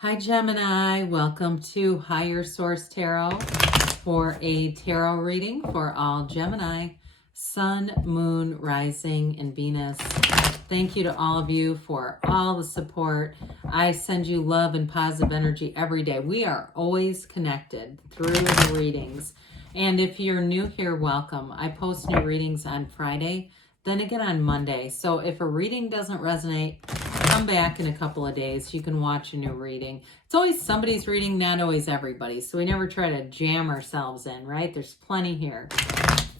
Hi Gemini, welcome to Higher Source Tarot for a tarot reading for all Gemini, Sun, Moon, Rising, and Venus. Thank you to all of you for all the support. I send you love and positive energy every day. We are always connected through the readings. And if you're new here, welcome. I post new readings on Friday, then again on Monday. So if a reading doesn't resonate, come back in a couple of days. You can watch a new reading. It's always somebody's reading, not always everybody. So we never try to jam ourselves in, right? There's plenty here.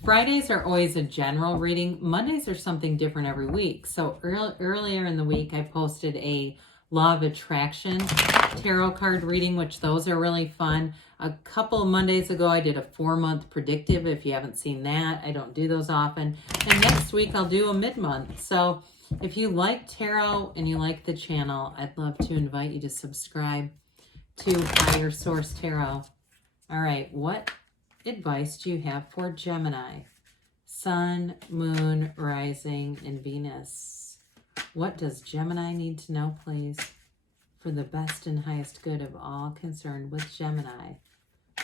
Fridays are always a general reading. Mondays are something different every week. So earlier in the week, I posted a Law of Attraction tarot card reading, which those are really fun. A couple of Mondays ago, I did a 4-month predictive. If you haven't seen that, I don't do those often. And next week, I'll do a mid-month. So if you like tarot and you like the channel, I'd love to invite you to subscribe to Higher Source Tarot. All right, what advice do you have for Gemini? Sun, Moon, Rising, and Venus. What does Gemini need to know, please, for the best and highest good of all concerned with Gemini?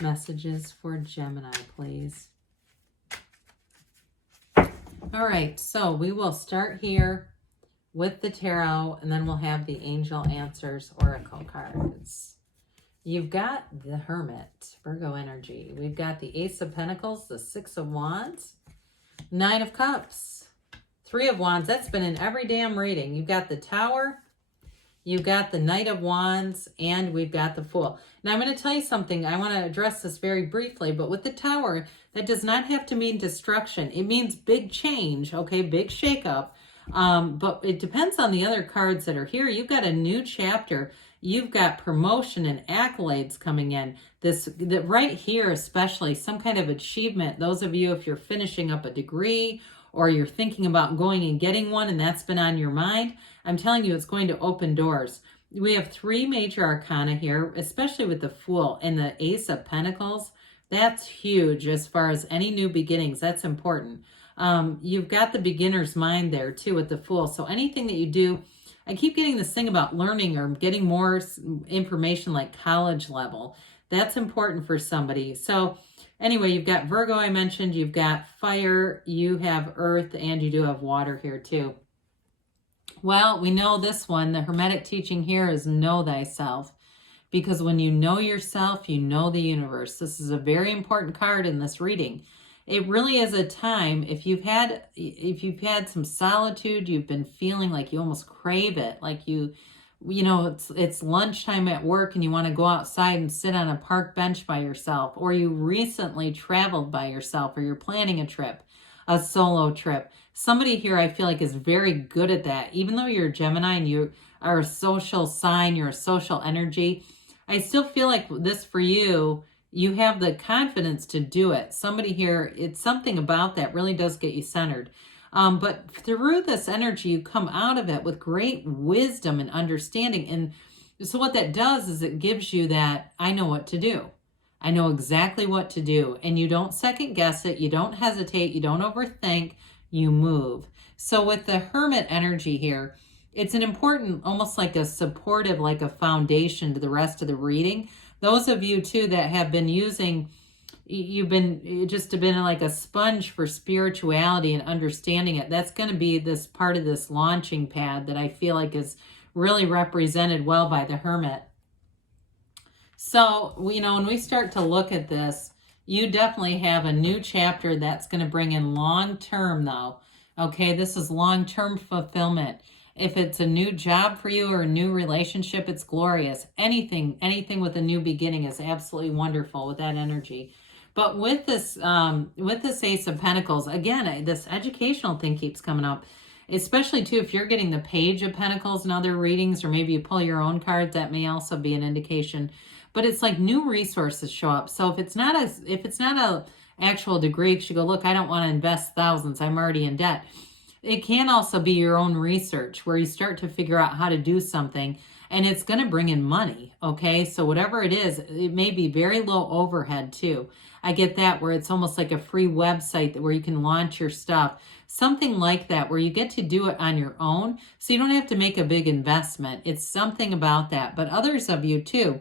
Messages for Gemini, please. All right, so we will start here with the tarot, and then we'll have the Angel Answers Oracle cards. You've got the Hermit, Virgo energy. We've got the Ace of Pentacles, the Six of Wands, Nine of Cups, Three of Wands. That's been in every damn reading. You've got the Tower, you've got the Knight of Wands, and we've got the Fool. Now, I'm going to tell you something. I want to address this very briefly, but with the Tower, that does not have to mean destruction. It means big change, okay, big shakeup. But it depends on the other cards that are here. You've got a new chapter. You've got promotion and accolades coming in. That right here, especially some kind of achievement. Those of you, if you're finishing up a degree or you're thinking about going and getting one and that's been on your mind, I'm telling you, it's going to open doors. We have 3 major arcana here, especially with the Fool and the Ace of Pentacles. That's huge as far as any new beginnings. That's important. You've got the beginner's mind there too with the Fool. So anything that you do, I keep getting this thing about learning or getting more information like college level. That's important for somebody. So anyway, you've got Virgo, I mentioned, you've got fire, you have earth, and you do have water here too. Well, we know this one, the Hermetic teaching here is know thyself. Because when you know yourself, you know the universe. This is a very important card in this reading. It really is a time, if you've had some solitude, you've been feeling like you almost crave it, like you know, it's lunchtime at work and you want to go outside and sit on a park bench by yourself, or you recently traveled by yourself, or you're planning a trip, a solo trip. Somebody here I feel like is very good at that. Even though you're a Gemini and you are a social sign, you're a social energy, I still feel like this for you, you have the confidence to do it. Somebody here, it's something about that really does get you centered. But through this energy, you come out of it with great wisdom and understanding. And so what that does is it gives you that, I know what to do. I know exactly what to do. And you don't second guess it. You don't hesitate. You don't overthink. You move. So with the Hermit energy here, it's an important, almost like a supportive, like a foundation to the rest of the reading. Those of you too that have been using, you've been like a sponge for spirituality and understanding it. That's going to be this part of this launching pad that I feel like is really represented well by the Hermit. So, you know, when we start to look at this, you definitely have a new chapter that's going to bring in long-term though. Okay, this is long-term fulfillment. If it's a new job for you or a new relationship, it's glorious. Anything with a new beginning is absolutely wonderful with that energy. But with this Ace of Pentacles, again, this educational thing keeps coming up, especially too if you're getting the Page of Pentacles in other readings, or maybe you pull your own cards, that may also be an indication. But it's like new resources show up. So if it's not a actual degree, because you go, look, I don't want to invest thousands, I'm already in debt. It can also be your own research where you start to figure out how to do something, and it's going to bring in money, okay? So whatever it is, it may be very low overhead too. I get that, where it's almost like a free website where you can launch your stuff. Something like that, where you get to do it on your own, so you don't have to make a big investment. It's something about that. But others of you too,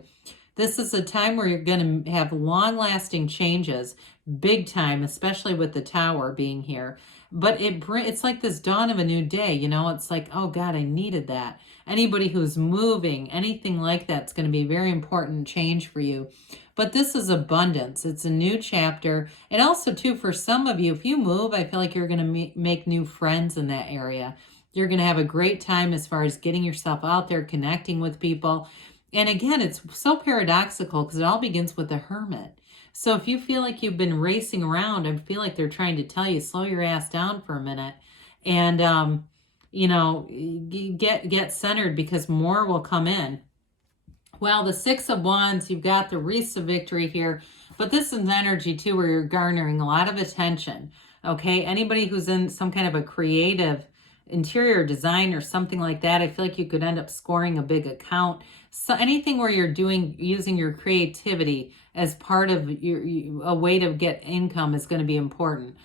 this is a time where you're going to have long-lasting changes, big time, especially with the Tower being here. But it's like this dawn of a new day, you know? It's like, oh God, I needed that. Anybody who's moving, anything like that's going to be a very important change for you. But this is abundance. It's a new chapter. And also, too, for some of you, if you move, I feel like you're going to make new friends in that area. You're going to have a great time as far as getting yourself out there, connecting with people. And again, it's so paradoxical because it all begins with the Hermit. So if you feel like you've been racing around, I feel like they're trying to tell you, slow your ass down for a minute and, you know, get centered, because more will come in. Well, the Six of Wands, you've got the Wreaths of Victory here, but this is energy too where you're garnering a lot of attention, okay? Anybody who's in some kind of a creative interior design or something like that, I feel like you could end up scoring a big account. So anything where you're using your creativity as part of a way to get income is going to be important.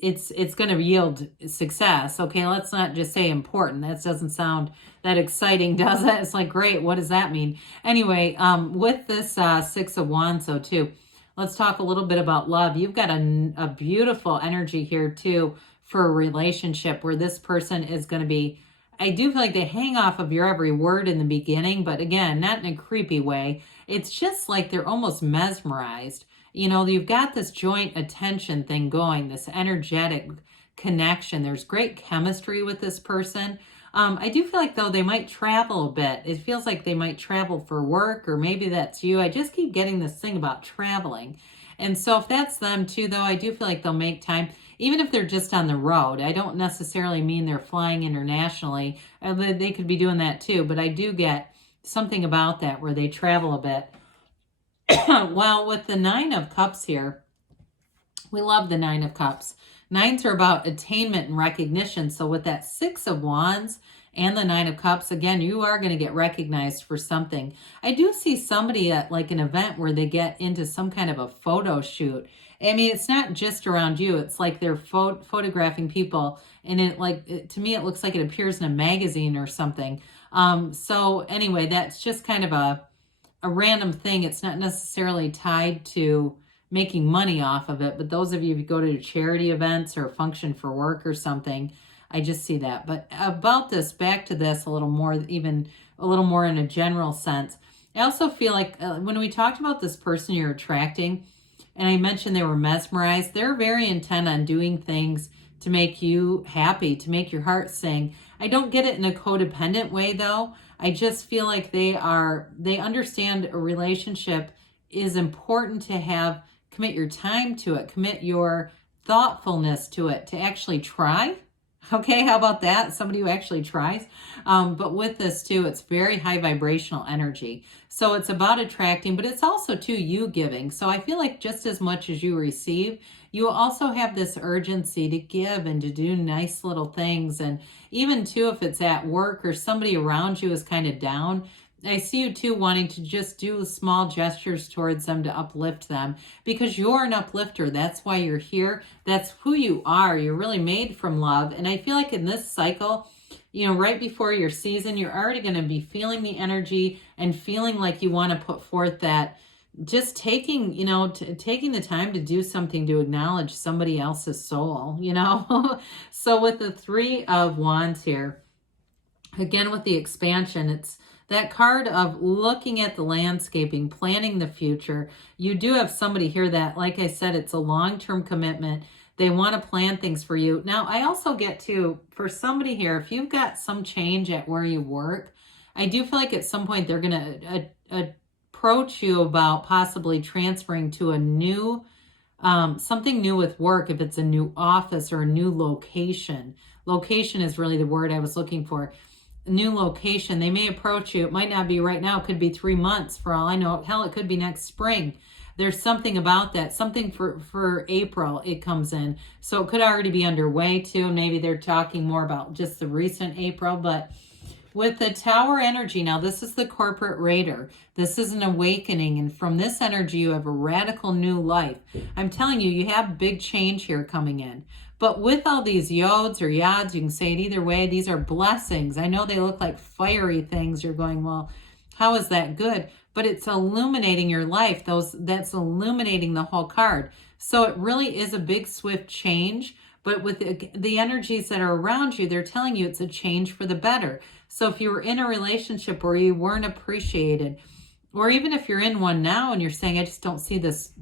It's going to yield success. Okay, let's not just say important. That doesn't sound that exciting, does it? It's like, great, what does that mean? Anyway, with this Six of Wands, though, too, let's talk a little bit about love. You've got a beautiful energy here, too, for a relationship where this person is going to be, I do feel like they hang off of your every word in the beginning, but again, not in a creepy way. It's just like they're almost mesmerized. You know, you've got this joint attention thing going, this energetic connection. There's great chemistry with this person. I do feel like, though, they might travel a bit. It feels like they might travel for work, or maybe that's you. I just keep getting this thing about traveling. And so if that's them too, though, I do feel like they'll make time, even if they're just on the road. I don't necessarily mean they're flying internationally. They could be doing that too, but I do get something about that where they travel a bit. Well, with the Nine of Cups here, we love the Nine of Cups. Nines are about attainment and recognition. So with that Six of Wands and the Nine of Cups, again, you are going to get recognized for something. I do see somebody at like an event where they get into some kind of a photo shoot. I mean, it's not just around you. It's like they're photographing people, and to me, it looks like it appears in a magazine or something. So anyway, that's just kind of a random thing. It's not necessarily tied to making money off of it, but those of you who go to charity events or function for work or something, I just see that. But about this, back to this a little more, even a little more in a general sense, I also feel like when we talked about this person you're attracting, and I mentioned they were mesmerized, they're very intent on doing things to make you happy, to make your heart sing. I don't get it in a codependent way, though. I just feel like they understand a relationship is important to have. Commit your time to it, commit your thoughtfulness to it, to actually try. Okay, how about that? Somebody who actually tries. But with this too, it's very high vibrational energy. So it's about attracting, but it's also too you giving. So I feel like just as much as you receive, you also have this urgency to give and to do nice little things. And even too, if it's at work or somebody around you is kind of down, I see you too wanting to just do small gestures towards them to uplift them, because you're an uplifter. That's why you're here. That's who you are. You're really made from love. And I feel like in this cycle, you know, right before your season, you're already going to be feeling the energy and feeling like you want to put forth that, just taking, you know, taking the time to do something to acknowledge somebody else's soul, you know. So with the Three of Wands here, again, with the expansion, it's that card of looking at the landscaping, planning the future. You do have somebody here that, like I said, it's a long-term commitment. They want to plan things for you. Now, I also get to, for somebody here, if you've got some change at where you work, I do feel like at some point they're going to approach you about possibly transferring to a new, something new with work, if it's a new office or a new location. Location is really the word I was looking for. New location. They may approach you. It might not be right now. It could be 3 months for all I know. Hell, it could be next spring. There's something about that. Something for April it comes in. So it could already be underway too. Maybe they're talking more about just the recent April. But With the Tower energy, now this is the corporate raider. This is an awakening, and from this energy, you have a radical new life. I'm telling you, you have big change here coming in. But with all these yods or yads, you can say it either way, these are blessings. I know they look like fiery things. You're going, well, how is that good? But it's illuminating your life. That's illuminating the whole card. So it really is a big, swift change. But with the energies that are around you, they're telling you it's a change for the better. So if you were in a relationship where you weren't appreciated, or even if you're in one now and you're saying, I just don't see this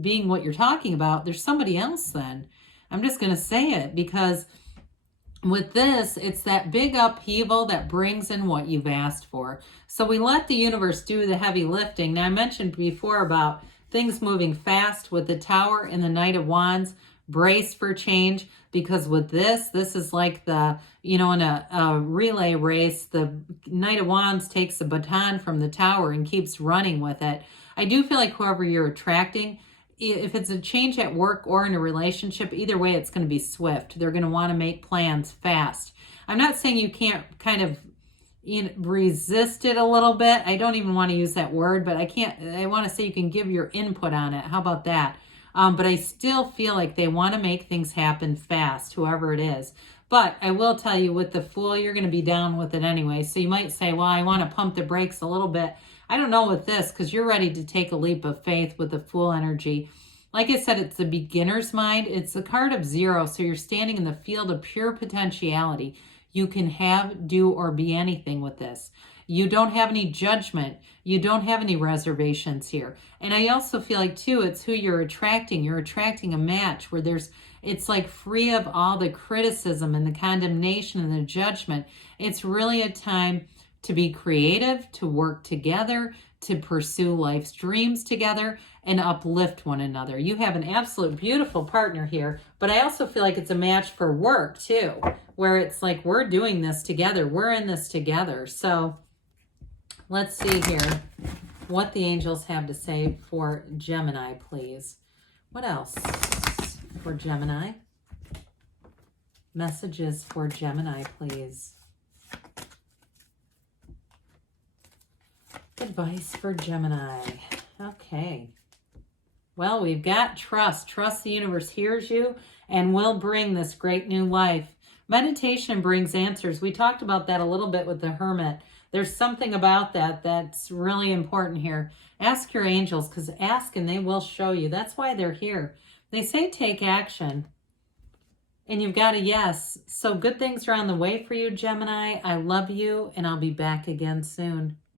being what you're talking about, there's somebody else then. I'm just going to say it, because with this, it's that big upheaval that brings in what you've asked for. So we let the universe do the heavy lifting. Now, I mentioned before about things moving fast with the Tower and the Knight of Wands. Brace for change, because with this is like the, in a relay race, the Knight of Wands takes the baton from the Tower and keeps running with it. I do feel like whoever you're attracting, if it's a change at work or in a relationship, either way, it's going to be swift. They're going to want to make plans fast. I'm not saying you can't kind of resist it a little bit. I don't even want to use that word, but I want to say you can give your input on it. How about that? But I still feel like they want to make things happen fast, whoever it is. But I will tell you, with the Fool, you're going to be down with it anyway. So you might say, well, I want to pump the brakes a little bit. I don't know with this, because you're ready to take a leap of faith with the Fool energy. Like I said, it's the beginner's mind. It's the card of 0. So you're standing in the field of pure potentiality. You can have, do, or be anything with this. You don't have any judgment. You don't have any reservations here. And I also feel like, too, it's who you're attracting. You're attracting a match where it's like free of all the criticism and the condemnation and the judgment. It's really a time to be creative, to work together, to pursue life's dreams together, and uplift one another. You have an absolute beautiful partner here, but I also feel like it's a match for work, too, where it's like we're doing this together. We're in this together. So let's see here what the angels have to say for Gemini, please. What else for Gemini? Messages for Gemini, please. Advice for Gemini. Okay. Well, we've got trust. Trust the universe hears you and will bring this great new life. Meditation brings answers. We talked about that a little bit with the Hermit. There's something about that that's really important here. Ask your angels, because ask and they will show you. That's why they're here. They say take action. And you've got a yes. So good things are on the way for you, Gemini. I love you, and I'll be back again soon.